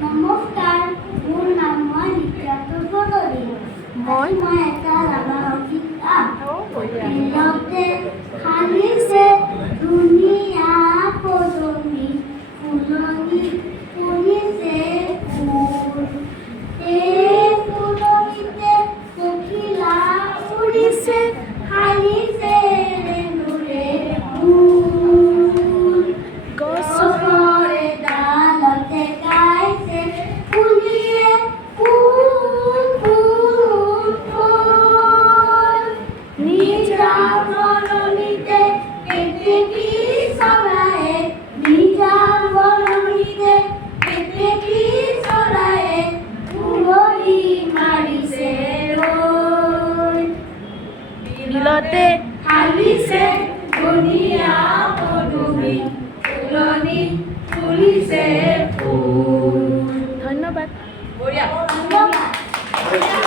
নমস্কাৰ, মোৰ নাম নিত্য চৌধুৰী। মই এটা ৰাগৰ গীত গাম। নীলতে সানিছে ধুনীয়া পদুমী, ফুলনি ফুলিছে ফুল। এই ফুলনিতে পখিলা উৰিছে, সানিছে ৰেণুৰে ফুল। গছৰে ডালতে গাইছে কুলিয়ে ফুল ফুল ফুল। নিজা বৰণিতে কেতেকী চৰায়ে, নিজা বৰণিতে কেতেকী চৰায়ে উমলি মাৰিছে ৰৈ। বিলতে সানিছে ধুনীয়া পদুমী, ফুলনি ফুলিছে ফুল। ধন্যবাদ। ধন্যবাদ।